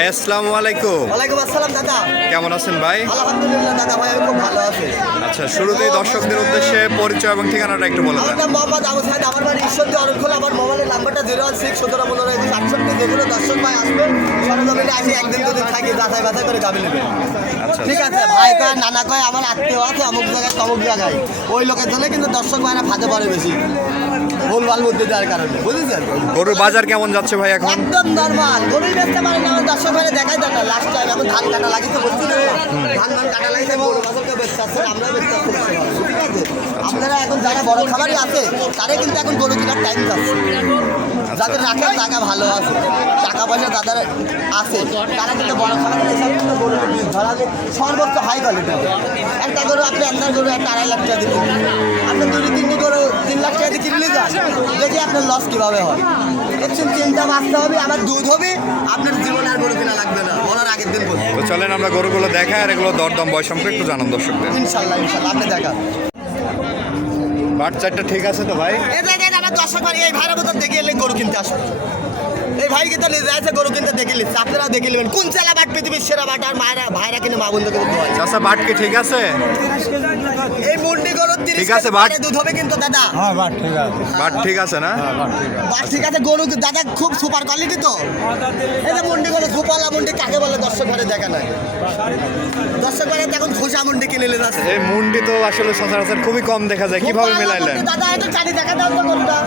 ভাই আসসালামু আলাইকুম। ওয়ালাইকুম আসসালাম দাদা। কেমন আছেন ভাই? আলহামদুলিল্লাহ দাদা ভাই, আমি খুব ভালো আছি। আচ্ছা, শুরুতেই দর্শকদের উদ্দেশ্যে পরিচয় এবং ঠিকানাটা একটু বলে আমার দেন। নাম মোহাম্মদ আবু সাইদ, আমার বাড়ি ঈশ্বরদী অরণখোলা। আমার মোবাইলের নাম্বারটা 016-17-15-68। যেগুলো দর্শক ভাই আসবে সরজমিনে আসি, একদিন দুদিন থাকি, যাচাই বাছাই করে গাবি নেবে। আচ্ছা ঠিক আছে, ভাই কয় নানা কয় আমার আত্মীয় আছে অমুক জায়গায় তমুক জায়গায়, ওই লোকের জন্য কিন্তু দর্শক ভাইরা ফাঁদে পড়ে বেশি, ভুলভাল বুদ্ধি দেওয়ার কারণে, বুঝেছেন? গরুর বাজার কেমন যাচ্ছে ভাই এখন? একদম নর্মাল, গরুই বেচতে পারে না। আমার দর্শক ভাইরা দেখাই দেন না, লাস্ট টাইম এখন ধান কাটা লাগিয়েছে, বলছি না ধান কাটা লাগিয়েছে, গরু বাজারকে বেচতে আসছে, আমরা বেচতে আসছি। ঠিক আছে, আপনারা এখন যারা বড় খামারই আছে তারা কিন্তু এখন গরু কেনার টাইম যাচ্ছে। যাদের রাখার টাকা ভালো আছে, টাকা পয়সা যাদের আছে, তারা কিন্তু বড় খামারের হিসাবে কিন্তু গরু ধরা যায় সর্বোচ্চ হাই কোয়ালিটি। একটা গরু আপনি আপনার গরু একটা 2.5 লাখ টাকা দিয়ে কিনবেন, আপনি 2-3টি গরু 3 লাখ টাকা দিয়ে কিনলে যান, দেখি আপনার লস কীভাবে হয়। একটু চিন্তা বাঁচতে হবে, আমার দুধ হবে, আপনার জীবনে আর গরু কেনা লাগবে না বলার আগের দিন পর্যন্ত। তো চলেন আমরা গরুগুলো দেখাই আর এগুলো দরদাম বয় সম্পর্কে একটু জানান দর্শকদের। ইনশাল্লাহ ইনশাল্লাহ আপনি দেখা বাট চারটা ঠিক আছে তো ভাই? এই জায়গায় আমার দর্শক ভাই এই ভাইয়ের মতন দেখে এলে গরু কিনতে আসবে। এই ভাই কিন্তু নিজে আছে গরু কিনতে দেখে নিচ্ছে, আপনারা দেখে নেবেন কোন চালা বাট পৃথিবীর সেরা বাট, আর মায়েরা ভাইরা কিনে মা বন্ধুকে বলতে হয়। চাচা বাট কি ঠিক আছে? এই মুন্ডি গরু 30 ঠিক আছে, বাট দুধ হবে কিন্তু দাদা। হ্যাঁ বাট ঠিক আছে, বাট ঠিক আছে না? বাট ঠিক আছে, গরু দাদা খুব সুপার কোয়ালিটি তো। এই যে মুন্ডি গরু, ধুপালা মুন্ডি কাকে বলে দর্শক ঘরে দেখা নাই, দর্শক ঘরে এখন খোসা মুন্ডি কিনে নিয়ে যাচ্ছে। এই মুন্ডি তো আসলে সচরাচর খুবই কম দেখা যায়, কিভাবে মিলাইলেন? দাদা এটা চারি দেখা দাও তো গরুটা,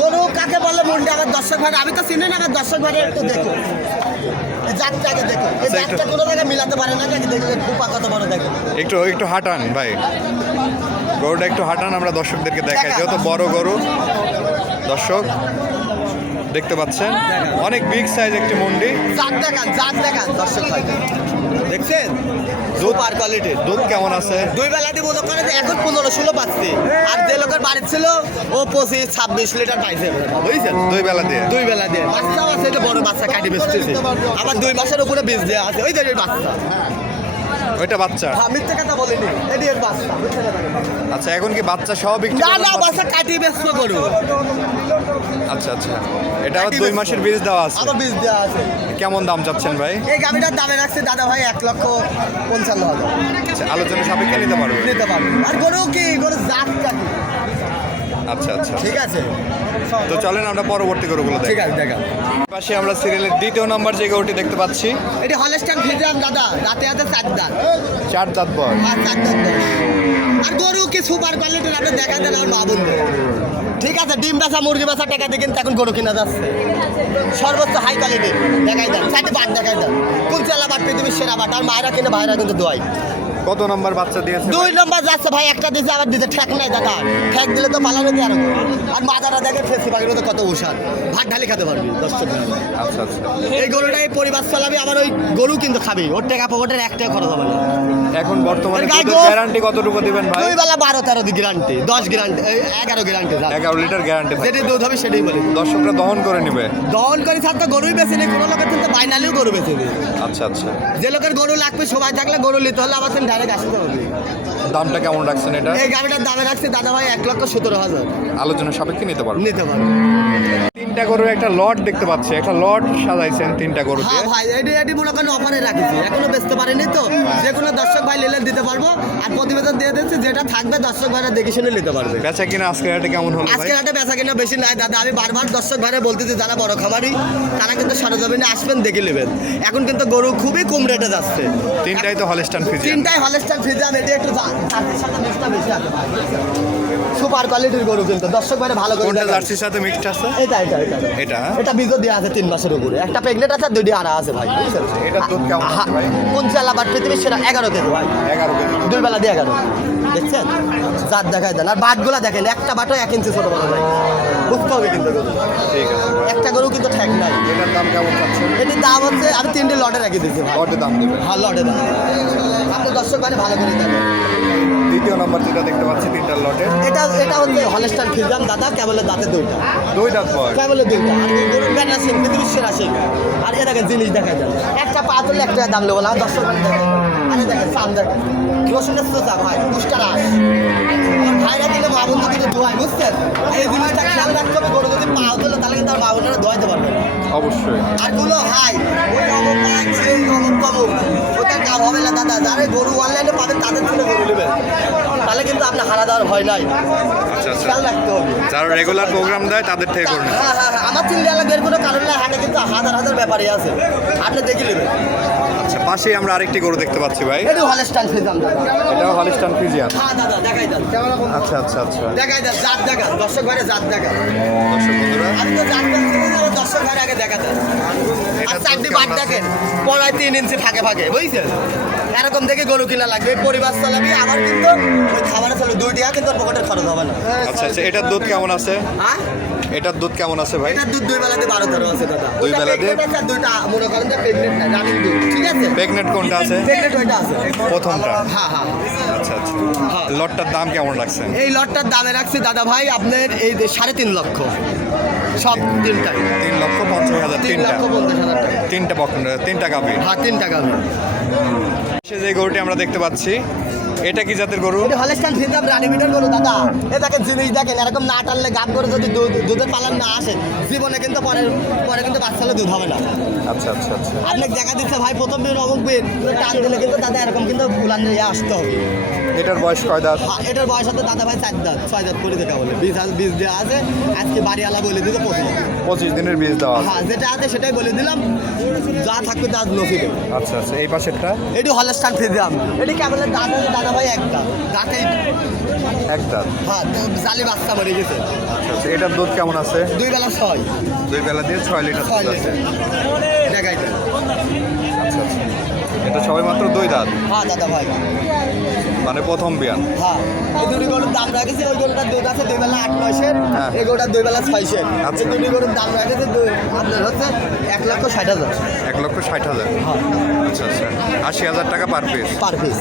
গরু কাকে বলে মুন্ডি আমার দর্শক ঘরে, আমি তো চিনি না, আমার দর্শক ঘরে একটু দেখো এই জাতটাকে দেখো, এই জাতটা কোনো জায়গায় মিলাতে পারে না, নাকি দেখলে খুপা কত বড় দেখো। একটু একটু হাঁটান ভাই, গরুটা একটু হাঁটান, আমরা দর্শকদেরকে দেখাই। যেহেতু বড় গরু, দর্শক দেখতে পাচ্ছেন অনেক বিগ সাইজ একটি মুন্ডি। জাত দেখান দর্শক ভাই, দেখছেন সুপার কোয়ালিটির। দুধ কেমন আছে? দুই বেলা দিয়ে বোধ করে যে এখন 15-16 পাচ্ছে, আর যে লোকের বাড়ি ছিল ও 25-26 লিটার পাইছে, বুঝছেন? দুই বেলা দিয়ে? দুই বেলা দিয়ে বাচ্চাও আছে, এটা বড় বাচ্চা কাটি বেচতেছে, আবার 2 মাসের উপরে বীজ দেওয়া আছে, ওই যে বাচ্চা। ওইটা বাচ্চা? মিথ্যে কথা বলিনি, এটি এর বাচ্চা। আচ্ছা, এখন কি বাচ্চা সহ বিক্রি না করবেন? না, বাচ্চা কাটি বেচবো গরু। আচ্ছা আচ্ছা, এটা আবার 2 মাসের বীজ দেওয়া আছে? আবার বীজ দেওয়া আছে। কেমন দাম চাচ্ছেন ভাই? এই গাভিটার দামে রাখছে দাদা ভাই 1,55,000 আচ্ছা, আলোচনা সাপেক্ষে নিতে পারবে? নিতে পারবে। আর গরু কি গরু জাতটা কি? আচ্ছা আচ্ছা, ঠিক আছে, তো চলেন আমরা পরবর্তী গরুগুলো ঠিক দেখি। আছে দেখা। পাশে আমরা সিরিয়ালের 2য় নাম্বার যে গরুটি দেখতে পাচ্ছি, এটি হলস্টাইন ফ্রিজিয়ান দাদা, রাতে হাতে 4 দাঁত, 4 দাঁত বয়স। আর 4 দাঁত বয়স। আর গরু কি সুপার কোয়ালিটির, আপনি দেখা দেন আমার মা বন্ধু। ঠিক আছে, ডিম বেচা মুরগি বেচা টাকা দিয়ে কিন্তু এখন গরু কিনা যাচ্ছে সর্বোচ্চ হাই কোয়ালিটি। দেখাই দেন 4টি বাট, দেখাই দেন কোন চালা বাট পৃথিবীর সেরা বাট, আর মায়েরা কিনে ভাইরা কিন্তু দোয়াই। কত নাম্বার বাচ্চা দিয়েছে? 2 নম্বর যাচ্ছে ভাই, একটা দিতে আবার দিতে ঠেক নাই দাদা, ঠেক দিলে তো পালানো দিয়ে আরো। আর মাদারা দেখে ফেসি পাখির মতো কত উষার, ভাত ঢালি খেতে পারবি দর্শক। আচ্ছা আচ্ছা, এই গরুটাই পরিবার চালাবি, আবার ওই গরু কিন্তু খাবি, ওর টাকা পকেটের 1 টাকা খরচ হবে না। এখন বর্তমানে এর গায়ে দুধের গোশ- গ্যারান্টি কতটুকু দিবেন ভাই? 2 বেলা 12-13 দি guarantee, 10 guarantee, 11 guarantee, 11 litre guarantee থাকে। যেটি দুধ হবে সেটাই বলি। দর্শকরা দহন করে নেবে? দহন করে থাকতে গরুই বেছে নেই, কোনো লোকের কিন্তু বাইনালিও গরু বেছে নেই। আচ্ছা আচ্ছা, যে লোকের গরু লাগবে সবাই থাকলে গরু নিতে হলে আবার ডাইরেক্ট আসতে হবে। দামটা কেমন রাখছেন এটা? এই গাড়িটার দামে রাখছে দাদা ভাই 1,17,000 আলোচনা সাপেক্ষে নিতে পারবেন? নিতে পারবে। 3টা গরুর একটা লট দেখতে পাচ্ছি, একটা লট সাজাইছেন 3টা গরু দিয়ে। হ্যাঁ ভাই, এটি মনে করেন অফারে রাখেছি, এখনো বেচতে পারিনি তো, যে কোনো দর্শক ভাই নিলে দিতে পারবো, আর প্রতিবেদন দিয়ে দিচ্ছি, যেটা থাকবে দর্শক ভাইরা দেখে শুনে নিতে পারবে। বেচা কিনা আজকে এটা কেমন হলো ভাই? আজকে হাটে বেচা কিনা বেশি নাই দাদা, আমি বারবার দর্শক ভাইরা বলতেছি যারা বড় খামারি তারা কিন্তু সরজমিনে আসবেন, দেখে নেবেন। এখন কিন্তু গরু খুবই কম রেটে যাচ্ছে। 3টাই তো হলস্টাইন ফ্রিজিয়ান? 3টাই হলস্টাইন ফ্রিজিয়ান, এটি একটু জার্সির সাথে মিক্সটা বেশি আছে ভাই, সুপার কোয়ালিটির গরু কিন্তু দর্শক ভাইরা ভালো করে কোনটা দেখেন। জার্সির সাথে মিক্সড আছে? এটা এটা এটা এটা? এটা বীজও দেওয়া আছে 3 মাসের উপরে, একটা প্রেগনেন্ট আছে আর 2টি আড়া আছে ভাই, বুঝছেন? এটা দুধ কেমন আছে ভাই? কোন চালা বাট পৃথিবীর সেরা 11 কেজি ভাই, 11 কেজি। 2 বেলা দিয়ে 11, দেখছেন? জাত দেখাই দেন, আর বাটগুলা দেখেন, একটা বাটও 1 ইঞ্চি ছোট বড় ভাই, বুঝতে হবে কিন্তু গরু। ঠিক আছে, একটা গরু কিন্তু ঠেক নাই। এটার দাম কেমন চাচ্ছেন? এটির দাম হচ্ছে, আমি 3টি লটে রেখে দিচ্ছি ভাই। লটে দাম দেবেন? হ্যাঁ লটে দাম, আপনি দর্শক ভাই ভালো করে দেবেন। 2য় নাম্বার যেটা দেখতে পাচ্ছি 3টার লটে, এটা হচ্ছে হলস্টাইন ফ্রিজিয়ান দাদা, কেবলের দাঁতে 2টা, 2 দাঁত বয়স। কেবলের 2টা, আর এই গরুর ব্যানার সিং পৃথিবীর সেরা সিং। আর এ দেখেন জিনিস দেখাই দেন, একটা পা তুললে 1 টাকা দাম নেবো না, দর্শক ভাই দেখেন। আরে দেখেন সাম দেখেন, রসুনের সোজা ভাই, পুষ্টার আস, ভাইরা দিলে মা বন্ধু কিন্তু ধোয়ায়, বুঝছেন? এই জিনিসটা খেয়াল রাখতে হবে, গরু যদি পা তোলে তাহলে কিন্তু আর মা বোনেরা ধোয়াইতে পারবে না। অবশ্যই। আর গুলো হাই ওই অমুক এক সেই অমুক তমুক ওটা কার হবে না দাদা, যারা গরু অনলাইনে পাবেন তাদের জন্য গরু নেবেন, তাহলে কিন্তু আপনার হারা দেওয়ার ভয় নাই। আচ্ছা আচ্ছা, খেয়াল রাখতে হবে। যারা রেগুলার প্রোগ্রাম দেয় তাদের থেকে করুন। হ্যাঁ হ্যাঁ হ্যাঁ, আমার চিন্তা লাগবে কোনো কারণ নাই, হাটে কিন্তু হাজার হাজার ব্যাপারই আছে, আপনি দেখে নেবেন। আচ্ছা, পাশেই আমরা আরেকটি গরু দেখতে পাচ্ছি ভাই, এটা হলস্টাইন ফ্রিজিয়ান দাদা। এটাও হলিস্টান ফ্রিজিয়ান। হ্যাঁ দাদা, দেখাই দেন। আচ্ছা আচ্ছা আচ্ছা, দেখাই দেন, জাত দেখা, দর্শক ভাইরে জাত দেখা। দর্শক বন্ধুরা আমি তো জাত দেখছি না, আমার দর্শক ভাইরে আগে দেখা দেন। আর চারটি বাট দেখেন, পড়ায় 3 ইঞ্চি ফাঁকে ফাঁকে, বুঝছেন? এরকম দেখে গরু কিনা লাগবে, পরিবার চালাবি, আবার কিন্তু ওই খাবারে চলো 2 টাকা কিন্তু পকেটের খরচ হবে না। আচ্ছা আচ্ছা, এটার দুধ কেমন আছে? হ্যাঁ, এটার দুধ কেমন আছে ভাই? এটার দুধ 2 বেলাতে 12-13 আছে দাদা। দুই ওইটা বেলাতে? pregnant আছে, আর দুইটা মনে করেন যে প্রেগনেন্ট না, রানিং দুধ, ঠিক আছে? প্রেগনেন্ট কোনটা আছে? প্রেগনেন্ট ওইটা আছে। প্রথমটা। হ্যাঁ হ্যাঁ। আচ্ছা আচ্ছা, হ্যাঁ। লটটার দাম কেমন রাখছেন? এই লটটার দামে রাখছি দাদা ভাই আপনার এই যে 3.5 লক্ষ, সব তিনটাই 3,50,000। 3,50,000 টাকা। তিনটা গাভী। হ্যাঁ, 3 টাকা। সে যে গরুটি আমরা দেখতে পাচ্ছি, এটা কি জাতের গরু? এটা হলস্টাইন ফ্রিজিয়ান রানী বিটার গরু দাদা। এ দেখেন জিনিস দেখেন, এরকম না টানলে গাব করে যদি দুধের পালান না আসে, জীবনে কিন্তু পরে কিন্তু বাচ্চালে দুধ হবে না। আচ্ছা আচ্ছা আচ্ছা, আপনি দেখা দিচ্ছে ভাই প্রথম দিন অমুক দিন টান দিলে কিন্তু দাদা এরকম কিন্তু ফুলান দিয়ে আসতে হবে। এটার বয়স কয় দাঁত? হ্যাঁ, এটার বয়স হতে দাদা ভাই 4 দাঁত 6 দাঁত করে দেখা বলে, বীজ দেওয়া আছে, আজকে বাড়িওয়ালা বলে দিতে 25 দিনের বীজ দেওয়া আছে। হ্যাঁ, যেটা আছে সেটাই বলে দিলাম, যা থাকবে তা নসিবে। আচ্ছা আচ্ছা, এই পাশেরটা? এটি হলস্টাইন ফ্রিজিয়ান। এটি কেবল দাঁত আছে দাদা ভাই একটা দাঁতেই। এক দাঁত। হ্যাঁ, জালি বাচ্চা মরে গেছে। আচ্ছা আচ্ছা, এটার দুধ কেমন আছে? 2 বেলা 6। 2 বেলা দিয়ে 6 লিটার 6 দুধ আছে। লিটার। দেখাই দেন। আচ্ছা আচ্ছা, এটা সবাই মাত্র 2 দাঁত, হ্যাঁ দাদা ভাই। মানে প্রথম বিয়ান। হ্যাঁ, এই দুটি গরুর দাম রাখেছে, ওই গরুটার দুধ আছে 2 বেলা 8-9 হ্যাঁ। এই গরুটার 2 বেলা 6 আচ্ছা। এই দুটি গরুর দাম রাখেছে আপনার হচ্ছে 1,60,000। 1,60,000। হ্যাঁ, আচ্ছা আচ্ছা, 80,000 টাকা পার পিস। Per piece.